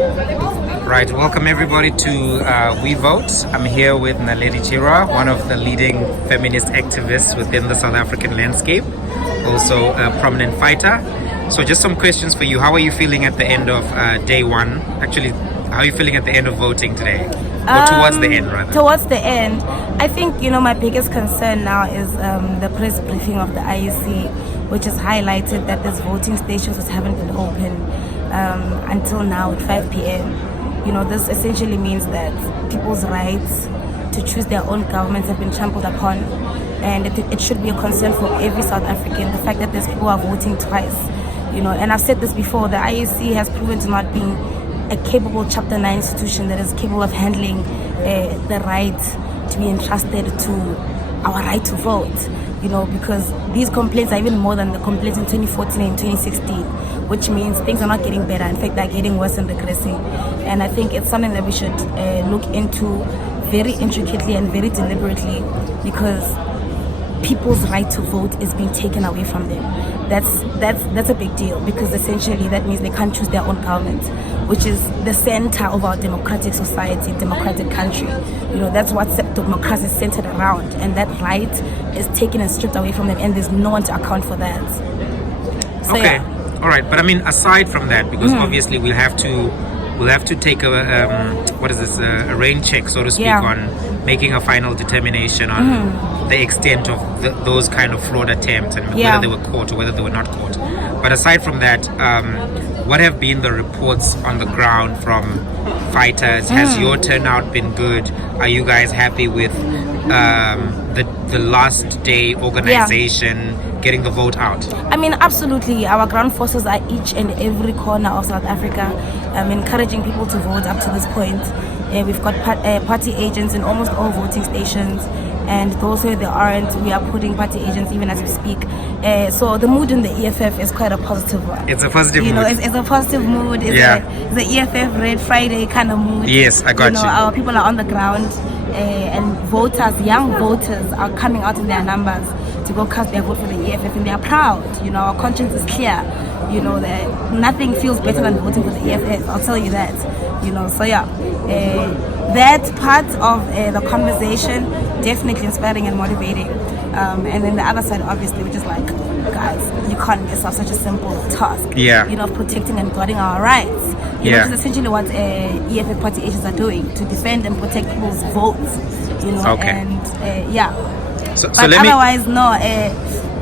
Right, welcome everybody to WeVote. I'm here with Naledi Chirwa, one of the leading feminist activists within the South African landscape, also a prominent fighter. So just some questions for you. How are you feeling at the end of day one? Actually, how are you feeling at the end of voting today? Or towards the end, rather? Towards the end. I think, my biggest concern now is the press briefing of the IEC, which has highlighted that these voting stations haven't been open until now at 5 p.m. This essentially means that people's rights to choose their own governments have been trampled upon, and it should be a concern for every South African, the fact that these people are voting twice. And I've said this before, the IEC has proven to not be a capable Chapter 9 institution that is capable of handling the right to be entrusted to our right to vote. Because these complaints are even more than the complaints in 2014 and 2016, which means things are not getting better. In fact, they're getting worse and regressing. And I think it's something that we should look into very intricately and very deliberately, because people's right to vote is being taken away from them. That's a big deal, because essentially that means they can't choose their own government, which is the center of our democratic society, democratic country. That's what democracy is centered around, and that right is taken and stripped away from them, and there's no one to account for that. So, okay, yeah. All right, but I mean, aside from that, because obviously we'll have to take a rain check, so to speak, on making a final determination on the extent of those kind of fraud attempts and whether they were caught or whether they were not caught. But aside from that, what have been the reports on the ground from fighters? Has your turnout been good? Are you guys happy with the last day organization getting the vote out? I mean, absolutely. Our ground forces are each and every corner of South Africa, encouraging people to vote up to this point. We've got party agents in almost all voting stations, and those where there aren't, we are putting party agents even as we speak. So the mood in the EFF is quite a positive one. It's a positive mood. It's a positive mood. It's the EFF Red Friday kind of mood. Yes, I got you. Our people are on the ground, and voters, young voters, are coming out in their numbers to go cast their vote for the EFF, and they are proud. Our conscience is clear. That nothing feels better than voting for the EFF. I'll tell you that. So yeah, that part of the conversation definitely inspiring and motivating. And then the other side, obviously, which is like, guys, you can't miss off such a simple task. Of protecting and guarding our rights. Which is essentially what EFF party agents are doing, to defend and protect people's votes. And but otherwise, no.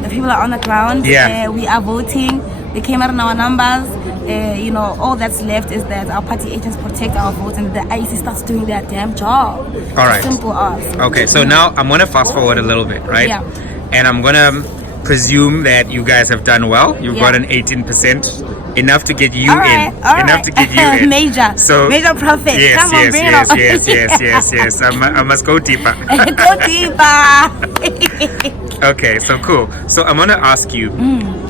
The people are on the ground. We are voting. They came out in our numbers. All that's left is that our party agents protect our votes, and the IEC starts doing their damn job. All right. Simple as. Okay, so now I'm going to fast forward a little bit, right? And I'm going to presume that you guys have done well. You've gotten 18%, enough to get you in. Enough to get you in. Major profit. Come on, bring it up. Yes. I must go deeper. Go deeper. Okay, so cool. So I'm going to ask you,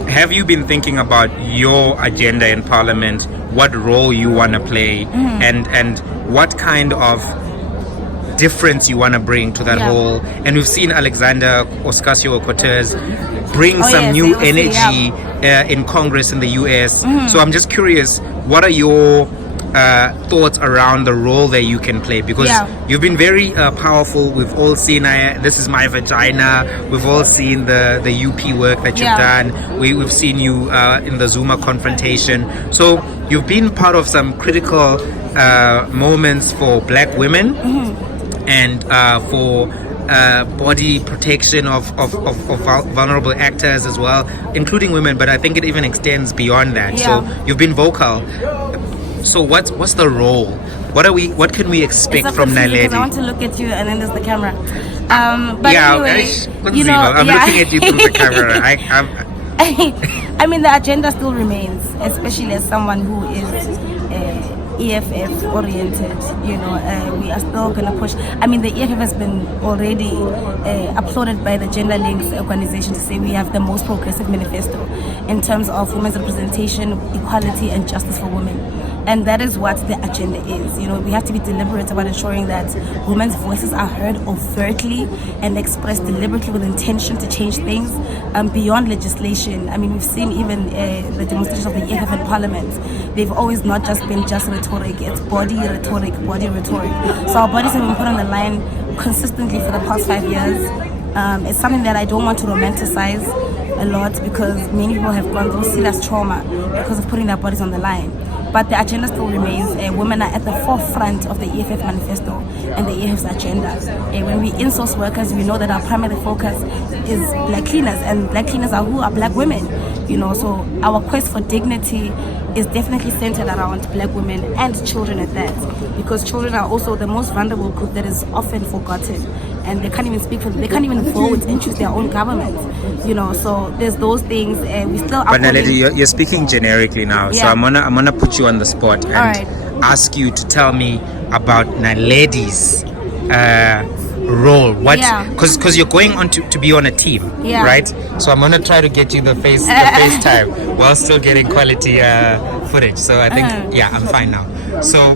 have you been thinking about your agenda in Parliament, what role you want to play, and what kind of difference you want to bring to that whole? And we've seen Alexander Ocasio-Cortez bring some new energy in Congress in the US. So I'm just curious, what are your thoughts around the role that you can play? Because you've been very powerful. We've all seen This Is My Vagina. We've all seen the UP work that you've done. We've seen you in the Zuma confrontation. So you've been part of some critical moments for black women and for body protection of vulnerable actors as well, including women, but I think it even extends beyond that. So you've been vocal. So what's the role? What can we expect from Naledi? I want to look at you, and then there's the camera. But I'm looking at you through the camera. I mean, the agenda still remains, especially as someone who is EFF oriented. We are still going to push. I mean, the EFF has been already applauded by the Gender Links organization to say we have the most progressive manifesto in terms of women's representation, equality, and justice for women. And that is what the agenda is. You know, we have to be deliberate about ensuring that women's voices are heard overtly and expressed deliberately with intention to change things beyond legislation. I mean, we've seen even the demonstrations of the EFF in Parliament. They've always not just been just rhetoric, it's body rhetoric. So our bodies have been put on the line consistently for the past 5 years. It's something that I don't want to romanticize a lot because many people have gone through serious trauma because of putting their bodies on the line. But the agenda still remains. Women are at the forefront of the EFF manifesto and the EFF's agenda. When we in-source workers, we know that our primary focus is black cleaners, and black cleaners are who are black women. You know, so our quest for dignity is definitely centered around black women and children at that, because children are also the most vulnerable group that is often forgotten, and they can't even speak for, they can't even vote and choose their own government. You know, so there's those things. We still. But Naledi, you're speaking generically now, so I'm gonna put you on the spot and ask you to tell me about Naledi's role. What? Because you're going on to be on a team, right? So I'm gonna try to get you the FaceTime while still getting quality footage. So I think I'm fine now. So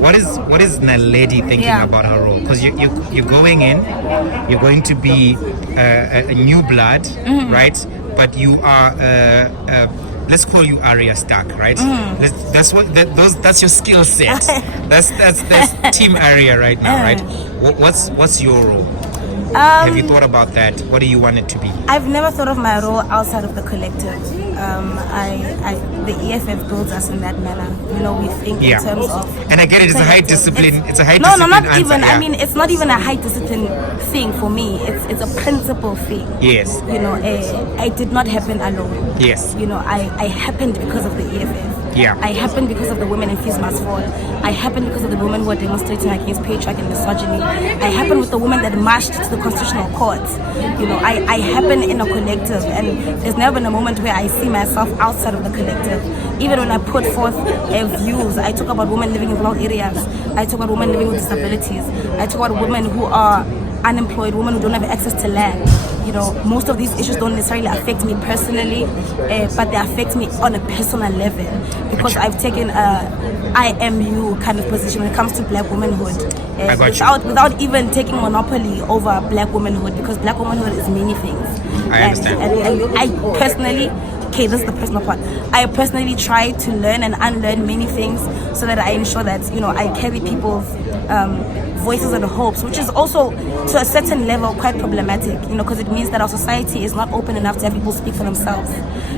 what is Naledi thinking about her role? Because you're going in, you're going to be a new blood, right? But you are let's call you Arya Stark, right? That's your skill set. That's Team Arya right now, right? What's your role? Have you thought about that? What do you want it to be? I've never thought of my role outside of the collective. The EFF builds us in that manner. You know, we think in terms of. And I get it. It's a high discipline. It's a high discipline. No, not answer, even. I mean, it's not even a high discipline thing for me. It's a principle thing. Yes. You know, it did not happen alone. Yes. You know, I happened because of the EFF. Yeah. I happened because of the women in Fees Must Fall. I happened because of the women who are demonstrating against patriarchy and misogyny. I happened with the women that marched to the Constitutional Court. You know, I happen in a collective, and there's never been a moment where I see myself outside of the collective. Even when I put forth views, I talk about women living in rural areas. I talk about women living with disabilities. I talk about women who are unemployed, women who don't have access to land. You know, most of these issues don't necessarily affect me personally, but they affect me on a personal level because I've taken a IMU kind of position when it comes to black womanhood, without even taking monopoly over black womanhood, because black womanhood is many things. I understand. And I personally, okay, this is the personal part. I personally try to learn and unlearn many things so that I ensure that, you know, I carry people's voices and hopes, which is also to a certain level quite problematic, you know, because it means that our society is not open enough to have people speak for themselves,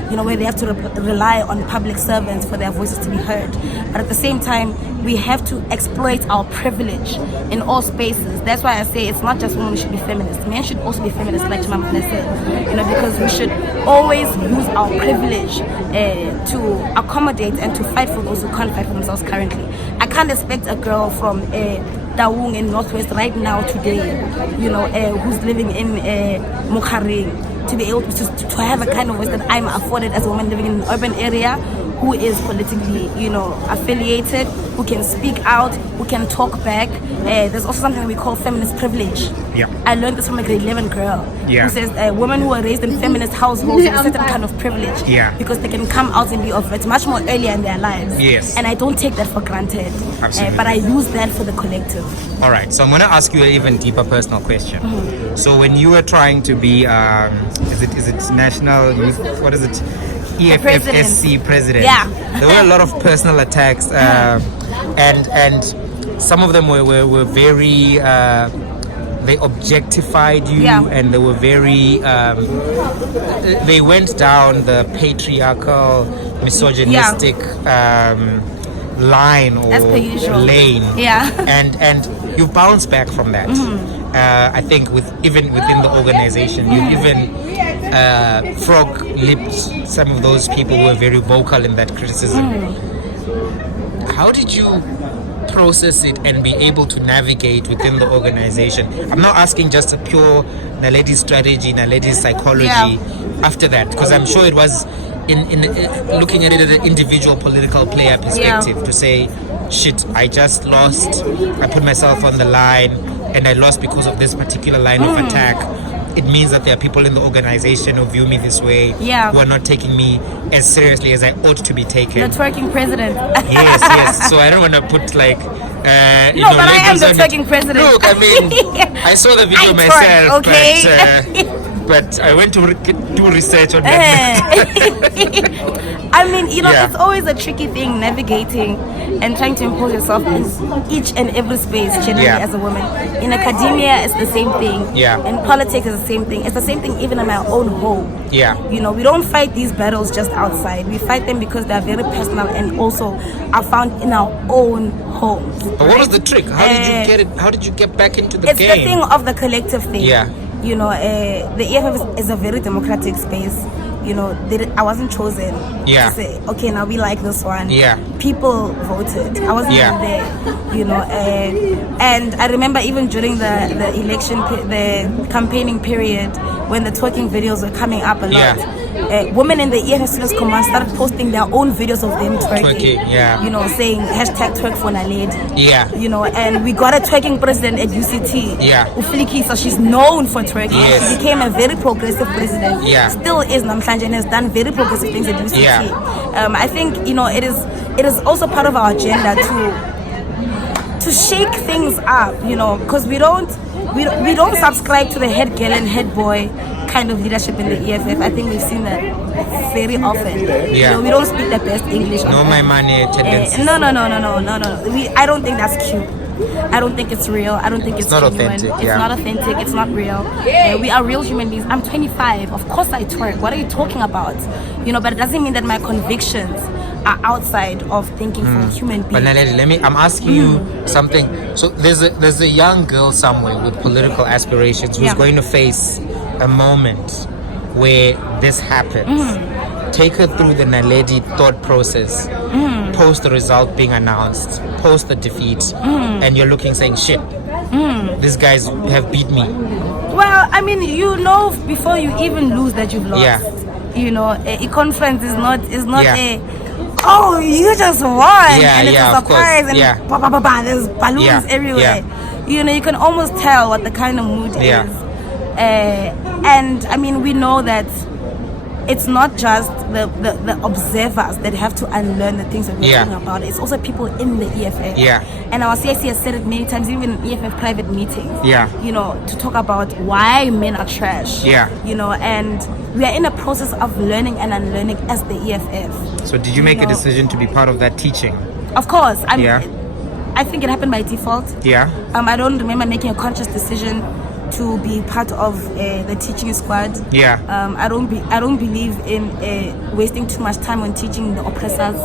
you know, where they have to rely on public servants for their voices to be heard. But at the same time, we have to exploit our privilege in all spaces. That's why I say it's not just women who should be feminists. Men should also be feminists, like Mama said, you know, because we should always use our privilege to accommodate and to fight for those who can't fight for themselves currently. I can't expect a girl from Daung in Northwest right now today, you know, who's living in Mokharing, to be able to have a kind of voice that I'm afforded as a woman living in an urban area, who is politically, you know, affiliated, who can speak out, who can talk back. There's also something we call feminist privilege. Yeah. I learned this from a grade 11 girl who says women who are raised in feminist households have a certain kind of privilege because they can come out and be of it much more earlier in their lives. Yes. And I don't take that for granted. Absolutely. But I use that for the collective. All right. So I'm going to ask you an even deeper personal question. Mm-hmm. So when you were trying to be, is it national youth? What is it? EFF SC president. Yeah. There were a lot of personal attacks, and some of them were very. They objectified you, and they were very. They went down the patriarchal, misogynistic line or lane. Yeah. And you bounced back from that. Mm-hmm. I think even within the organization, you even frog-lipped some of those people who were very vocal in that criticism. How did you process it and be able to navigate within the organization? I'm not asking just a pure Naledi strategy, Naledi psychology after that, because I'm sure it was in looking at it at an individual political player perspective to say, shit, I just lost, I put myself on the line and I lost because of this particular line of attack. it means that there are people in the organization who view me this way, who are not taking me as seriously as I ought to be taken. The twerking president. Yes. So I don't want to put like but I am the twerking president. Look, I mean, I saw the video myself, but I went to do research on that. I mean, it's always a tricky thing navigating and trying to impose yourself in each and every space, generally as a woman. In academia, it's the same thing. In politics, it's the same thing. It's the same thing even in my own home. We don't fight these battles just outside. We fight them because they are very personal and also are found in our own homes. But what was the trick? How did you get it? How did you get back into the game? It's the thing of the collective thing. The EFF is a very democratic space. I wasn't chosen to say, okay, now we like this one. People voted. I wasn't even there. And I remember even during the election, the campaigning period, when the twerking videos were coming up a lot. Women in the EFF Students Command started posting their own videos of them twerking. Saying hashtag twerk for Naledi. And we got a twerking president at UCT. Ufliki, so she's known for twerking. She became a very progressive president. Still is Namhlanje and has done very progressive things at UCT. I think it is also part of our agenda to shake things up, because we don't subscribe to the head girl and head boy kind of leadership in the EFF. I think we've seen that very often. We don't speak the best English. No, my money tendencies. No. I don't think that's cute. I don't think it's real. I don't think it's not genuine. authentic. It's not authentic. It's not real. We are real human beings. I'm 25. Of course I twerk. What are you talking about? But it doesn't mean that my convictions are outside of thinking for human beings. But Naledi, I'm asking you something. So there's a young girl somewhere with political aspirations who's going to face a moment where this happens. Take her through the Naledi thought process. Post the result being announced, post the defeat, and you're looking saying, shit, these guys have beat me. Well, I mean, before you even lose that you've lost. A conference is not a, oh, you just won, and it's a surprise, and there's balloons everywhere. You can almost tell what the kind of mood is. And I mean, we know that it's not just the observers that have to unlearn the things that we're talking about. It's also people in the EFF. And our CIC has said it many times, even in EFF private meetings. To talk about why men are trash. And we are in a process of learning and unlearning as the EFF. So did you make a decision to be part of that teaching? Of course. I think it happened by default. I don't remember making a conscious decision to be part of the teaching squad. I don't believe in wasting too much time on teaching the oppressors.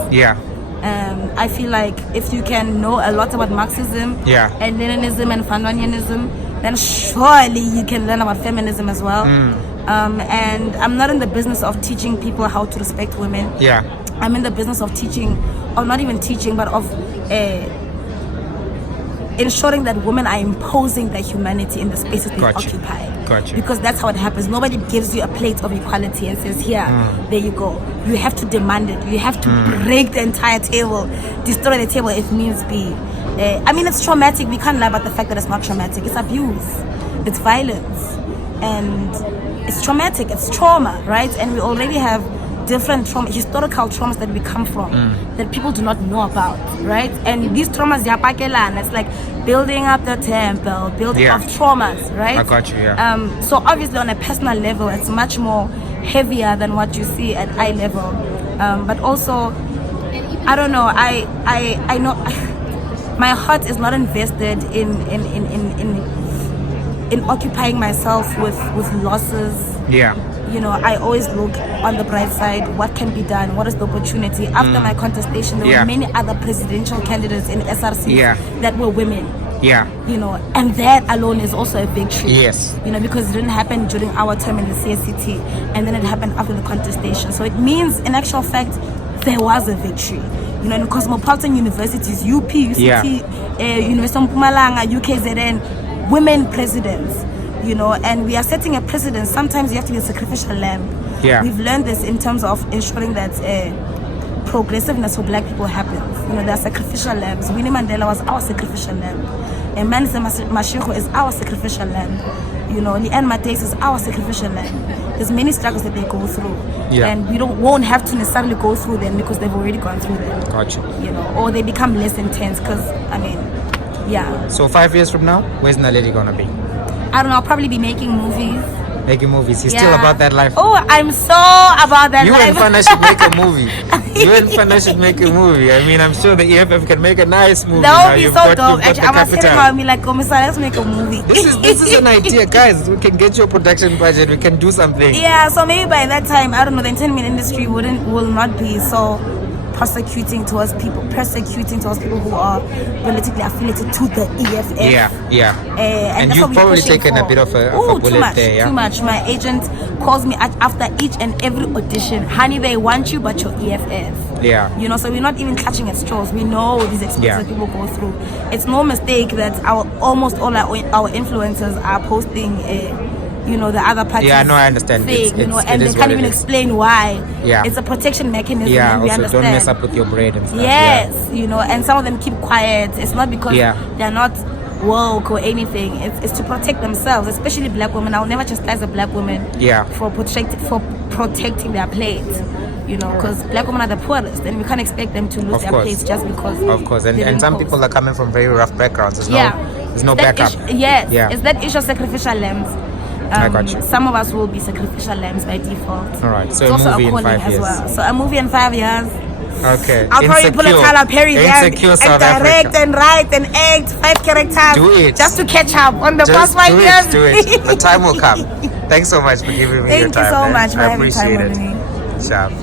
I feel like if you can know a lot about Marxism and Leninism and Fanonianism, then surely you can learn about feminism as well. And I'm not in the business of teaching people how to respect women. I'm in the business of teaching, or not even teaching, but of ensuring that women are imposing their humanity in the spaces they occupy. Because that's how it happens. Nobody gives you a plate of equality and says, here, there you go. You have to demand it. You have to break the entire table, destroy the table if needs be. I mean, it's traumatic. We can't lie about the fact that it's not traumatic. It's abuse. It's violence. And it's traumatic. It's trauma, right? And we already have different historical traumas that we come from that people do not know about, right? And these traumas, it's like building up the temple, building up traumas, right? I got you, so obviously on a personal level, it's much more heavier than what you see at eye level. But also, I don't know, I know my heart is not invested in occupying myself with losses. I always look on the bright side. What can be done? What is the opportunity? After my contestation, there were many other presidential candidates in SRC that were women. And that alone is also a victory. Because it didn't happen during our term in the CSCT, and then it happened after the contestation. So it means, in actual fact, there was a victory. In cosmopolitan universities, UP, UCT, University of Mpumalanga, UKZN, women presidents. And we are setting a precedent. Sometimes you have to be a sacrificial lamb. We've learned this in terms of ensuring that progressiveness for black people happens. There are sacrificial lambs. Winnie Mandela was our sacrificial lamb. And Manisa Mashiko is our sacrificial lamb. You know, Leanne Matthys is our sacrificial lamb. There's many struggles that they go through, Yeah. and we won't have to necessarily go through them because they've already gone through them. Gotcha. You know, or they become less intense because, I mean, yeah. So 5 years from now, where's Naledi gonna be? I don't know, I'll probably be making movies. Making movies. He's Yeah. still about that life. Oh, I'm so about that You life. and Fana should make a movie. You and Fana should make a movie. I mean, I'm sure the EFF can make a nice movie. That Now would be you've so got- dope. you've got Actually, the I was sitting capital. around me like, oh, Mr. Let's make a movie. This is an idea, guys. We can get your production budget. We can do something. Yeah, so maybe by that time, I don't know, the entertainment industry will not be so persecuting towards people who are politically affiliated to the EFF. Yeah. And that's you've what we're probably pushing taken a for. bit of a Ooh, bullet too much, there, yeah? Too much. My agent calls me after each and every audition. Honey, they want you, but you're EFF. Yeah. You know, so we're not even clutching at straws. We know these experiences Yeah. that people go through. It's no mistake that almost all our influencers are posting you know, the other parties. Yeah, no, I understand. Fake, you know, and it they is can't what even it is. explain why. Yeah. It's a protection mechanism. Yeah, and we also understand. don't mess up with your braid and stuff. Yes, you know, and some of them keep quiet. It's not because Yeah. they're not woke or anything. It's to protect themselves, especially black women. I'll never chastise a black woman Yeah. for protecting their plate. You know, because black women are the poorest, and we can't expect them to lose Of their course. plates just because. Of course, they and didn't some post. people are coming from very rough backgrounds. There's no That backup. Yes, Yeah. it's that issue of sacrificial lambs. I got you. Some of us will be sacrificial lambs by default. All right, so It's a also movie in calling 5 as years. well. So a movie in 5 years. Okay. I'll probably pull a Tyler Perry there and Insecure South direct Africa. and write and act 5 characters. Do it. Just to catch up on the Just past 5 years. do it. The time will come. Thanks so much for giving me your Thank you time. so man. much for I having time appreciate with it. me. Sharp.